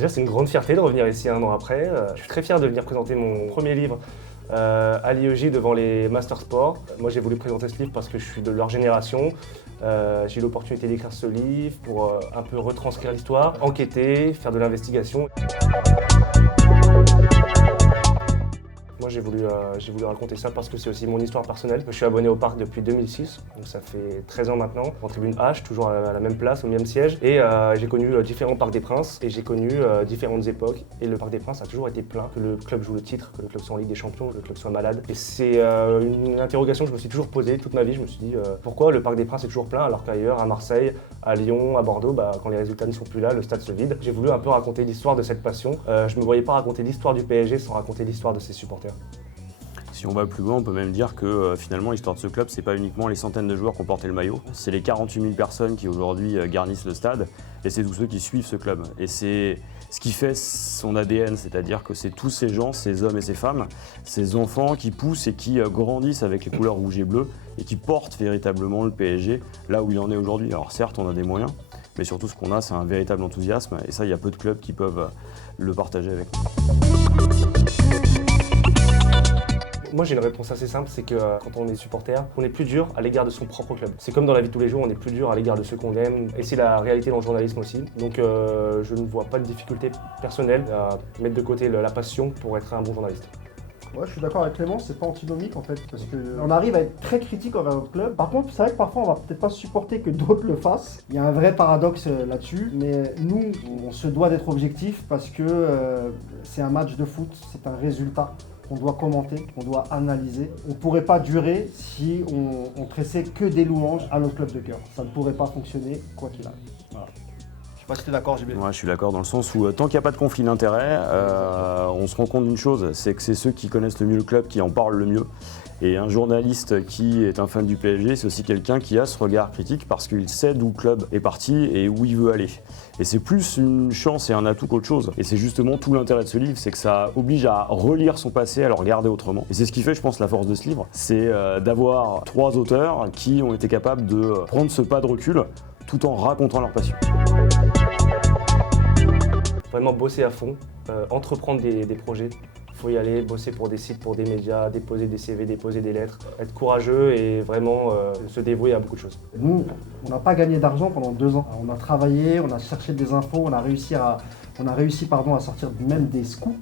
Déjà, c'est une grande fierté de revenir ici un an après. Je suis très fier de venir présenter mon premier livre à l'IEJ devant les Master Sports. Moi, j'ai voulu présenter ce livre parce que je suis de leur génération. J'ai eu l'opportunité d'écrire ce livre pour un peu retranscrire l'histoire, enquêter, faire de l'investigation. Moi, j'ai voulu raconter ça parce que c'est aussi mon histoire personnelle. Je suis abonné au parc depuis 2006, donc ça fait 13 ans maintenant, en tribune H, toujours à la même place, au même siège. Et j'ai connu différents parcs des Princes et j'ai connu différentes époques. Et le parc des Princes a toujours été plein, que le club joue le titre, que le club soit en Ligue des Champions, que le club soit malade. Et c'est une interrogation que je me suis toujours posée toute ma vie. Je me suis dit pourquoi le parc des Princes est toujours plein alors qu'ailleurs, à Marseille, à Lyon, à Bordeaux, quand les résultats ne sont plus là, le stade se vide. J'ai voulu un peu raconter l'histoire de cette passion. Je ne me voyais pas raconter l'histoire du PSG sans raconter l'histoire de ses supporters. Si on va plus loin, on peut même dire que finalement l'histoire de ce club, c'est pas uniquement les centaines de joueurs qui ont porté le maillot, c'est les 48 000 personnes qui aujourd'hui garnissent le stade et c'est tous ceux qui suivent ce club. Et c'est ce qui fait son ADN, c'est-à-dire que c'est tous ces gens, ces hommes et ces femmes, ces enfants qui poussent et qui grandissent avec les couleurs rouge et bleu et qui portent véritablement le PSG là où il en est aujourd'hui. Alors certes, on a des moyens, mais surtout ce qu'on a, c'est un véritable enthousiasme et ça, il y a peu de clubs qui peuvent le partager avec nous. Moi j'ai une réponse assez simple, c'est que quand on est supporter, on est plus dur à l'égard de son propre club. C'est comme dans la vie de tous les jours, on est plus dur à l'égard de ceux qu'on aime, et c'est la réalité dans le journalisme aussi. Donc je ne vois pas de difficulté personnelle à mettre de côté la passion pour être un bon journaliste. Ouais, je suis d'accord avec Clément, c'est pas antinomique en fait, parce qu'on arrive à être très critique envers notre club. Par contre, c'est vrai que parfois on va peut-être pas supporter que d'autres le fassent. Il y a un vrai paradoxe là-dessus, mais nous, on se doit d'être objectif parce que c'est un match de foot, c'est un résultat qu'on doit commenter, qu'on doit analyser. On ne pourrait pas durer si on tressait que des louanges à notre club de cœur. Ça ne pourrait pas fonctionner, quoi qu'il arrive. Voilà. Je ne sais pas si tu es d'accord, JB. Ouais, je suis d'accord dans le sens où tant qu'il n'y a pas de conflit d'intérêts, on se rend compte d'une chose, c'est que c'est ceux qui connaissent le mieux le club qui en parlent le mieux. Et un journaliste qui est un fan du PSG, c'est aussi quelqu'un qui a ce regard critique parce qu'il sait d'où le club est parti et où il veut aller. Et c'est plus une chance et un atout qu'autre chose. Et c'est justement tout l'intérêt de ce livre, c'est que ça oblige à relire son passé, à le regarder autrement. Et c'est ce qui fait, je pense, la force de ce livre, c'est d'avoir 3 auteurs qui ont été capables de prendre ce pas de recul tout en racontant leur passion. Vraiment bosser à fond, entreprendre des projets. Il faut y aller, bosser pour des sites, pour des médias, déposer des CV, déposer des lettres, être courageux et vraiment se dévouer à beaucoup de choses. Nous, on n'a pas gagné d'argent pendant 2 ans. On a travaillé, on a cherché des infos, on a réussi à sortir même des scoops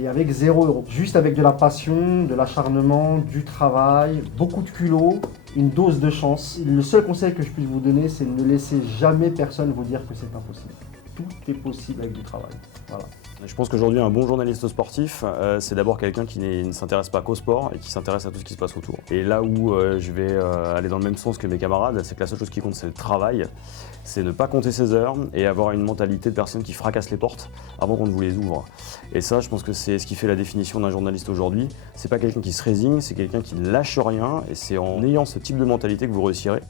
et avec 0 €. Juste avec de la passion, de l'acharnement, du travail, beaucoup de culot, une dose de chance. Le seul conseil que je puisse vous donner, c'est de ne laisser jamais personne vous dire que c'est impossible. Tout est possible avec du travail. Voilà. Je pense qu'aujourd'hui, un bon journaliste sportif, c'est d'abord quelqu'un qui ne s'intéresse pas qu'au sport et qui s'intéresse à tout ce qui se passe autour. Et là où je vais aller dans le même sens que mes camarades, c'est que la seule chose qui compte, c'est le travail, c'est ne pas compter ses heures et avoir une mentalité de personne qui fracasse les portes avant qu'on ne vous les ouvre. Et ça, je pense que c'est ce qui fait la définition d'un journaliste aujourd'hui. C'est pas quelqu'un qui se résigne, c'est quelqu'un qui ne lâche rien et c'est en ayant ce type de mentalité que vous réussirez.